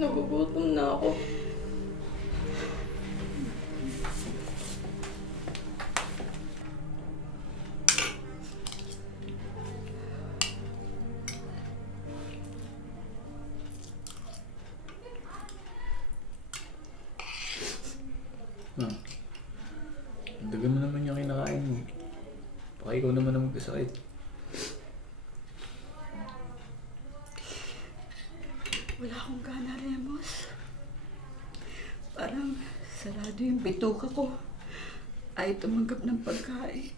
Nagugutom na ako. Dagan mo naman yung kinakain mo. Baka ikaw naman ang magkasakit. Wala akong gana, Remus. Parang sarado yung bituka ko. Ay tumanggap ng pagkain.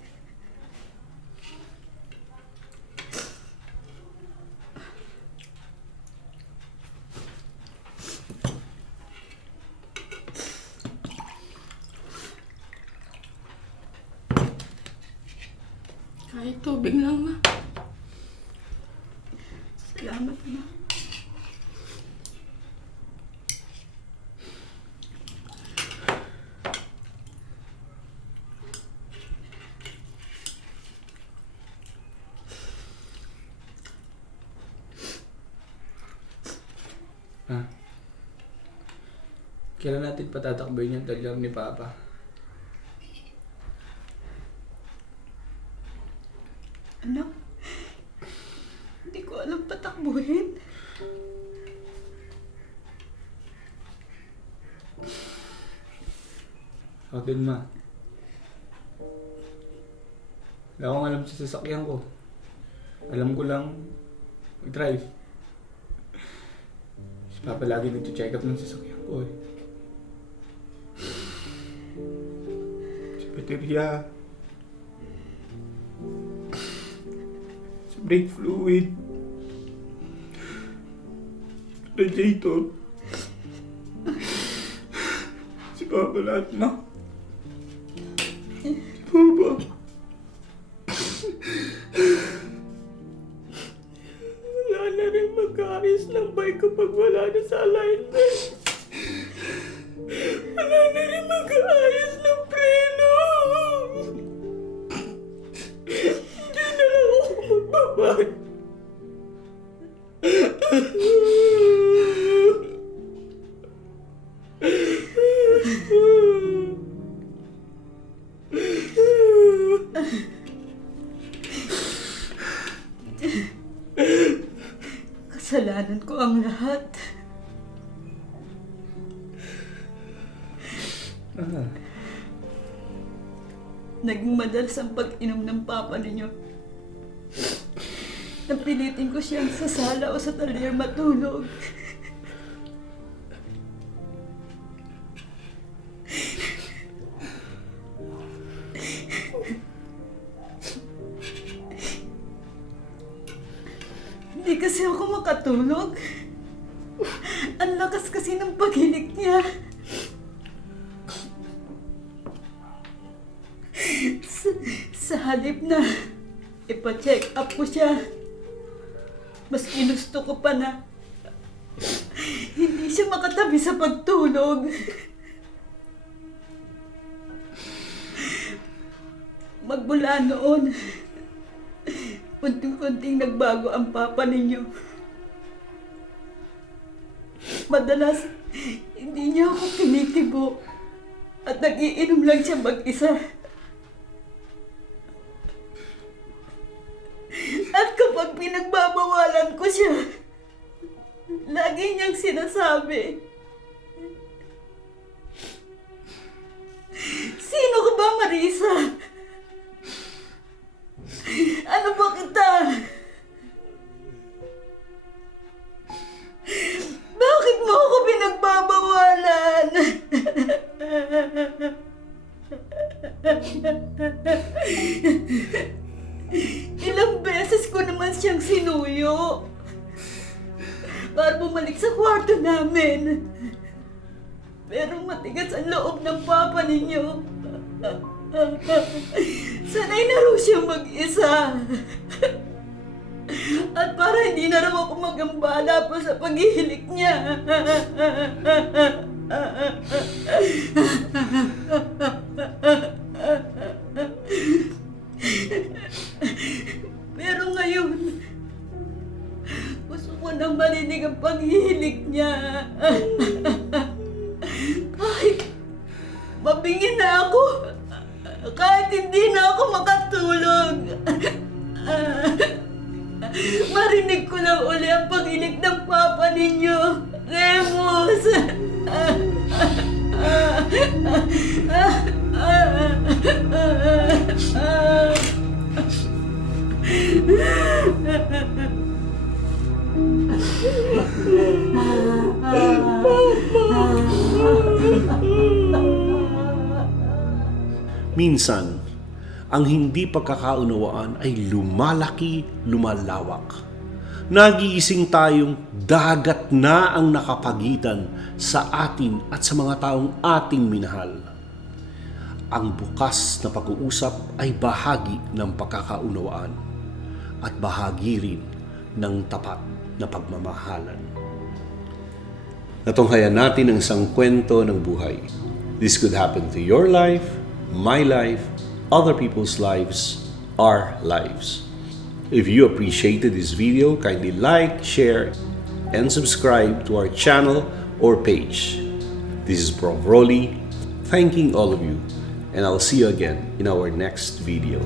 Kahit tubig lang, ma. Salamat, ma. Kailan natin patatakboyin yung talyang ni Papa? Anak, hindi ko alam patakbuhin. Ako din, ma. Wala akong alam sa sasakyan ko. Alam ko lang mag-drive. Si Papa lagi nag-check up ng sasakyan ko eh. Sa baterya. Sa brake fluid. Radiator. Si Papa lahat na. Si Papa. Wala na rin mag-aayos ng bike kapag wala na sa alignment. Wala na rin mag-aayos ng preno. Hindi na lang ako magbabay. Kasalanan ko ang lahat. Naging madalas ang pag-inom ng papa ninyo. Napilitin ko siyang sa sala o sa talyer matulog. Hindi kasi ako makatulog. Ang lakas kasi ng paghilik niya. Sa halip na ipa-check up ko siya, mas ginusto ko pa na hindi siya makatabi sa pagtulog. Magmula noon, unting-unting nagbago ang papa ninyo. Madalas, hindi niya ako tinitibo at nag-iinom lang siya mag-isa. At kapag pinagbabawalan ko siya, lagi niyang sinasabi, "Sino ka ba, Marissa? Ano ba kita? Bakit mo ako pinagbabawalan?" Ilang beses ko naman siyang sinuyo para bumalik sa kwarto namin. Pero matigas ang loob ng papa ninyo. Sanay na raw siyang mag-isa. At para hindi na raw ako magambala pa sa paghihilik niya. Pero ngayon, gusto ko nang marinig ang paghihilik niya. Kahit mabingin na ako, kahit hindi na ako makatulog, marinig ko lang uli ang pag-ilik ng papa ninyo, Remus. Minsan, ang hindi pagkakaunawaan ay lumalaki, lumalawak. Nagigising tayong dagat na ang nakapagitan sa atin at sa mga taong ating minahal. Ang bukas na pag-uusap ay bahagi ng pagkakaunawaan at bahagi rin ng tapat na pagmamahalan. Natunghayan natin ang isang kwento ng buhay. This could happen to your life, my life, other people's lives, our lives. If you appreciated this video, kindly like, share, and subscribe to our channel or page. This is Prof. Rollie, thanking all of you, and I'll see you again in our next video.